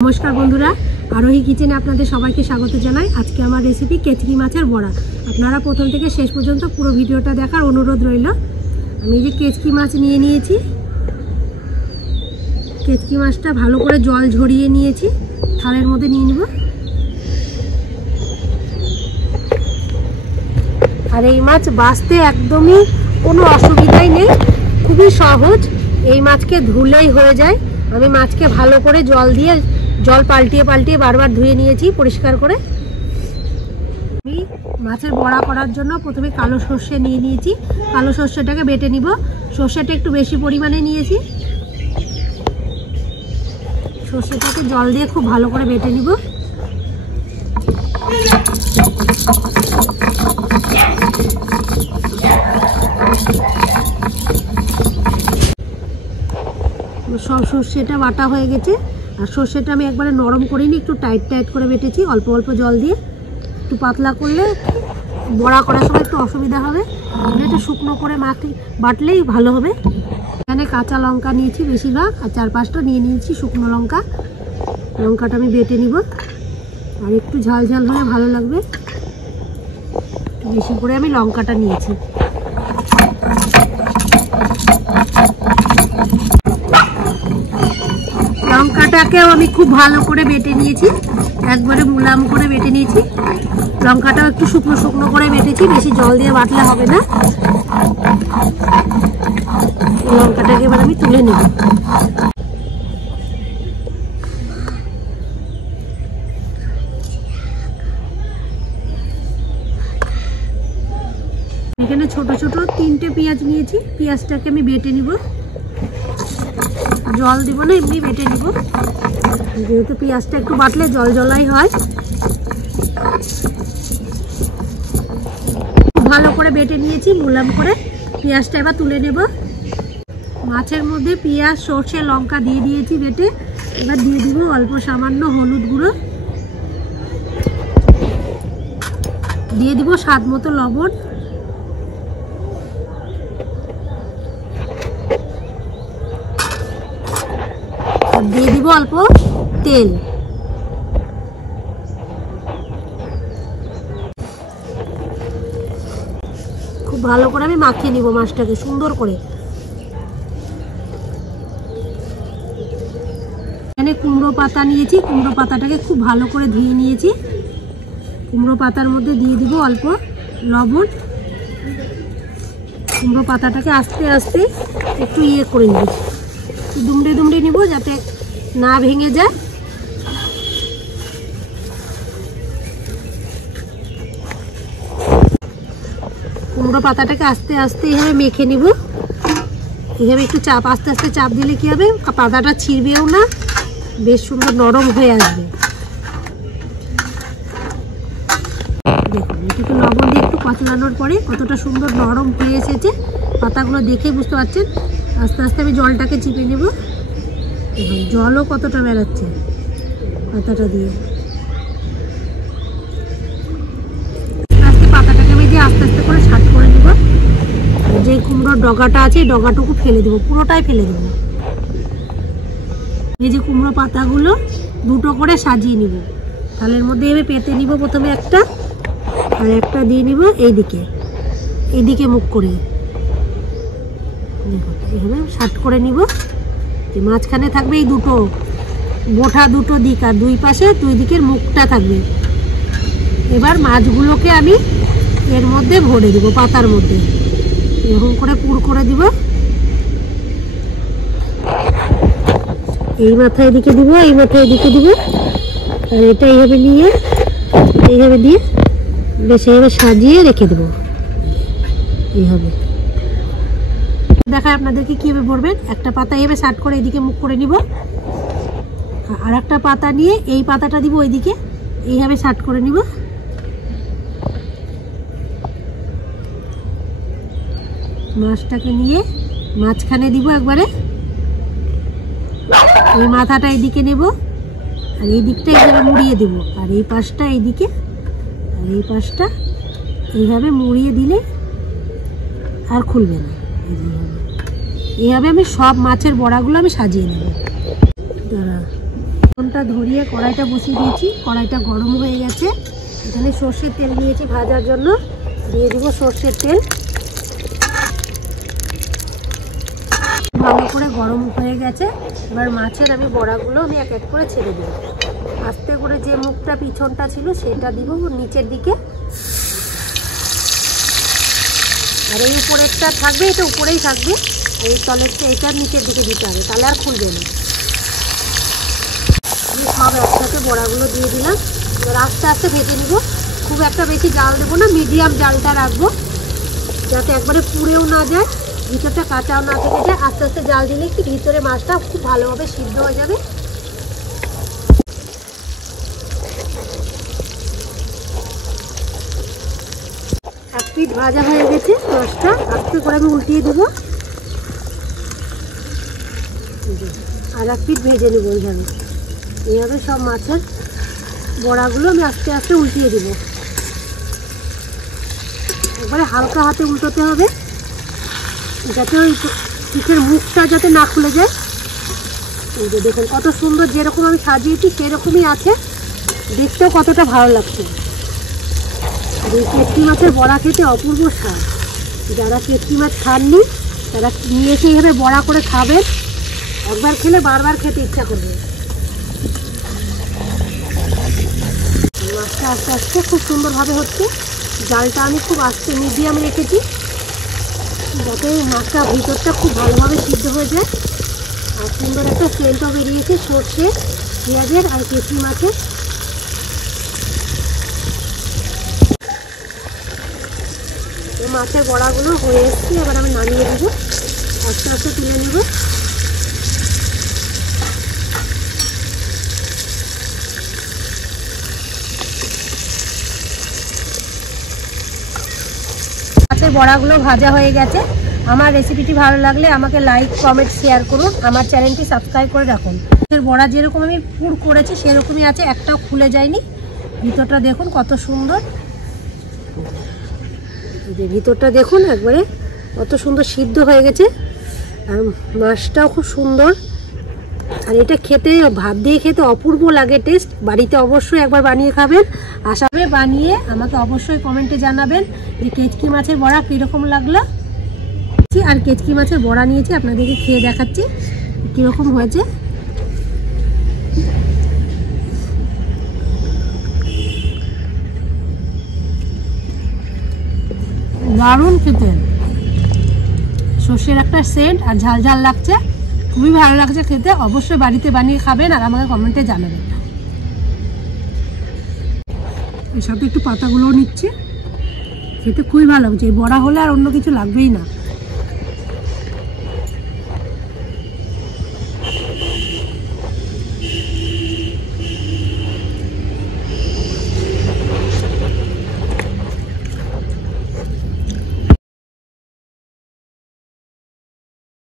नमस्कार बंधुरा आरोही किचेने आपनादेर सबाइके स्वागत जानाई। आज के आमार रेसिपि केचकी माछेर बड़ा। आपनारा प्रथम थेके शेष पर्यन्त पुरो भिडियोटा देखार अनुरोध रइल। आमि जे केचकी माछ निये नियेछि, केचकी माछटा भालो करे जल झरिये नियेछि, थालेर मध्ये निये निब। आर एई माछ बाछते एकदमई कोनो असुविधाई नेই, खूबই সহজ। এই মাছকে ধুলেই হয়ে যায়। আমি মাছকে ভালো করে জল দিয়ে জল পাল্টিয়ে পাল্টিয়ে বারবার ধুয়ে নিয়েছি পরিষ্কার করে। আমি মাছের বড়া করার জন্য প্রথমে কালো সর্ষে নিয়ে নিয়েছি। কালো সর্ষেটাকে বেটে নিব। সর্ষেটা একটু বেশি পরিমাণে নিয়েছি। সর্ষেটাকে জল দিয়ে খুব ভালো করে বেটে নিব। সব সর্ষেটা বাটা হয়ে গেছে। আর সর্ষেটা আমি একবারে নরম করিনি, একটু টাইট টাইট করে বেটেছি অল্প অল্প জল দিয়ে। একটু পাতলা করলে বড়া করার সময় একটু অসুবিধা হবে, এটা শুকনো করে বাটলেই ভালো হবে। এখানে কাঁচা লঙ্কা নিয়েছি বেশিরভাগ, আর 4-5টা নিয়ে নিয়েছি শুকনো লঙ্কা। লঙ্কাটা আমি বেটে নিব। আর একটু ঝাল ঝাল হলে ভালো লাগবে, বেশি করে আমি লঙ্কাটা নিয়েছি। লঙ্কাটাকেও আমি খুব ভালো করে বেটে নিয়েছি, একবারে মুলাম করে বেটে নিয়েছি। লঙ্কাটাও একটু শুকনো শুকনো করে বেটেছি, বেশি জল দিয়ে বাটলে হবে না। লঙ্কাটাকে এবার আমি তুলে নেব। এখানে ছোট ছোট 3টে পেঁয়াজ নিয়েছি। পেঁয়াজটাকে আমি বেটে নিব, জল দিব না, এমনি বেটে নিব। যেহেতু পেঁয়াজটা একটু বাটলে জল জলাই হয়। ভালো করে বেটে নিয়েছি মুলাম করে। পেঁয়াজটা এবার তুলে নেব। মাছের মধ্যে পেঁয়াজ সর্ষে লঙ্কা দিয়ে দিয়েছি বেটে। এবার দিয়ে দিব অল্প সামান্য হলুদ গুঁড়ো, দিয়ে দিব স্বাদ মতো লবণ, দিয়ে দিব অল্প তেল। খুব ভালো করে আমি মাখিয়ে নিব মাছটাকে সুন্দর করে। এখানে কুমড়ো পাতা নিয়েছি, কুমড়ো পাতাটাকে খুব ভালো করে ধুয়ে নিয়েছি। কুমড়ো পাতার মধ্যে দিয়ে দিব অল্প লবণ। কুমড়ো পাতাটাকে আস্তে আস্তে একটু করে নিব, দুমড়ে দুমড়ে নিব যাতে না ভেঙে যায়। কুমড়ো পাতাটাকে আস্তে আস্তে এইভাবে মেখে নিব। এইভাবে একটু চাপ আস্তে আস্তে চাপ দিলে কি হবে, পাতাটা ছিঁড়বেও না, বেশ সুন্দর নরম হয়ে আসবে। দেখুন এটাকে লবণ দিয়ে একটু কচলানোর পরে কতটা সুন্দর নরম হয়ে এসেছে। পাতাগুলো দেখে বুঝতে পারছেন। আস্তে আস্তে আমি জলটাকে চিপে নেব। এবং জলও কতটা বেরোচ্ছে পাতাটা দিয়ে। আস্তে পাতাটাকে আমি দিয়ে আস্তে আস্তে করে ছাট করে নেব। যে কুমড়োর ডগাটা আছে ডগাটুকু ফেলে দেবো, পুরোটাই ফেলে দেবো। এই যে কুমড়ো পাতাগুলো দুটো করে সাজিয়ে নিব। থালের মধ্যে এভাবে পেতে নিব প্রথমে একটা, আর একটা দিয়ে নিব এইদিকে মুখ করে। এভাবে শার্ট করে নিব। মাঝখানে থাকবে এই দুটো বোঠা, দুটো দিক, আর দুই পাশে দুই দিকের মুখটা থাকবে। এবার মাছগুলোকে আমি এর মধ্যে ভরে দিব, পাতার মধ্যে এরকম করে পুর করে দিব। এই মাথায় এদিকে দিব, এই মাথায় এদিকে দিব। আর এটা এইভাবে নিয়ে এইভাবে দিয়ে বেশ এইভাবে সাজিয়ে রেখে দেবো। এইভাবে দেখায় আপনাদেরকে কীভাবে ভরবেন। একটা পাতা এভাবে শার্ট করে এদিকে মুখ করে নিব, আর একটা পাতা নিয়ে এই পাতাটা দিব ওইদিকে, এইভাবে শার্ট করে নিব। মাছটাকে নিয়ে মাঝখানে দিব একবারে। এই মাথাটা এইদিকে নেব, আর এই দিকটা এইভাবে মুড়িয়ে দেব, আর এই পাশটা এইদিকে, আর এই পাশটা এইভাবে মুড়িয়ে দিলে আর খুলবে না। এইভাবে আমি সব মাছের বড়াগুলো আমি সাজিয়ে নেব। দাঁড়া ফোনটা ধরিয়ে কড়াইটা বসিয়ে দিয়েছি, কড়াইটা গরম হয়ে গেছে। এখানে সর্ষের তেল দিয়েছি ভাজার জন্য, দিয়ে দিব সর্ষের তেল। ভালো করে গরম হয়ে গেছে। এবার মাছের আমি বড়াগুলো আমি এক এক করে ছেড়ে দেব। আস্তে করে যে মুখটা পিছনটা ছিল সেটা দিব নিচের দিকে, আর এই উপরেরটা থাকবে, এটা উপরেই থাকবে, এই তলেরটা এটার নিচের দিকে দিতে হবে, তাহলে আর খুলবে না। আমি সব একসাথে বড়াগুলো দিয়ে দিলাম। এবার আস্তে আস্তে ভেজে নিব, খুব একটা বেশি জাল দেবো না, মিডিয়াম জালটা রাখবো যাতে একবারে পুড়েও না যায়, ভিতরটা কাঁচাও না থেকে যায়। আস্তে আস্তে জাল দিলে কি ভিতরে মাছটা খুব ভালোভাবে সিদ্ধ হয়ে যাবে। এক পিঠ ভাজা হয়ে গেছে মাছটা, আস্তে করে আমি উল্টিয়ে দেবো, আর এক পিঠ ভেজে নেবো। এইভাবে সব মাছের বড়াগুলো আমি আস্তে আস্তে উল্টিয়ে দেবো। একবারে হালকা হাতে উল্টোতে হবে যাতে ওই পিঠের মুখটা যাতে না খুলে যায়। এই যে দেখুন কত সুন্দর, যেরকম আমি সাজিয়েছি সেরকমই আছে, দেখতেও কতটা ভালো লাগছে। আর এই কেটকি মাছের বড়া খেতে অপূর্ব স্বাদ। যারা কেটকি মাছ খাননি তারা নিয়ে এসে এইভাবে বড়া করে খাবেন, একবার খেলে বারবার খেতে ইচ্ছা করবে। মাছটা আস্তে আস্তে খুব সুন্দরভাবে হচ্ছে। জালটা আমি খুব আস্তে মিডিয়াম রেখেছি যাতে মাছটা ভিতরটা খুব ভালোভাবে সিদ্ধ হয়ে যায়। আর সুন্দর একটা স্মেলটাও বেরিয়েছে সর্ষে, পেঁয়াজের আর কেটকি মাছের। মাছের বড়াগুলো হয়ে এসছে, এবার আমি নামিয়ে দেবো, আস্তে আস্তে তুলে নেব। মাছের বড়াগুলো ভাজা হয়ে গেছে। আমার রেসিপিটি ভালো লাগলে আমাকে লাইক, কমেন্ট, শেয়ার করুন। আমার চ্যানেলটি সাবস্ক্রাইব করে রাখুন। মাছের বড়া যেরকম আমি পুর করেছি সেরকমই আছে, একটাও খুলে যায়নি। ভিতরটা দেখুন কত সুন্দর, যে ভিতরটা দেখুন একবারে কত সুন্দর সিদ্ধ হয়ে গেছে। আর মাছটাও খুব সুন্দর। আর এটা খেতে, ভাত দিয়ে খেতে অপূর্ব লাগে টেস্ট। বাড়িতে অবশ্যই একবার বানিয়ে খাবেন। আশা করি বানিয়ে আমাকে অবশ্যই কমেন্টে জানাবেন যে কেটকি মাছের বড়া কীরকম লাগলো। আর কেটকি মাছের বড়া নিয়েছি, আপনাদেরকে খেয়ে দেখাচ্ছি কীরকম হয়েছে। দারুণ খেতে, সর্ষের একটা সেন্ট আর ঝাল ঝাল লাগছে, খুবই ভালো লাগছে খেতে। অবশ্যই বাড়িতে বানিয়ে খাবেন আর আমাকে কমেন্টে জানাবেন। এর সাথে একটু পাতাগুলোও নিচ্ছে, খেতে খুবই ভালো লাগছে। বড়া হলে আর অন্য কিছু লাগবেই না।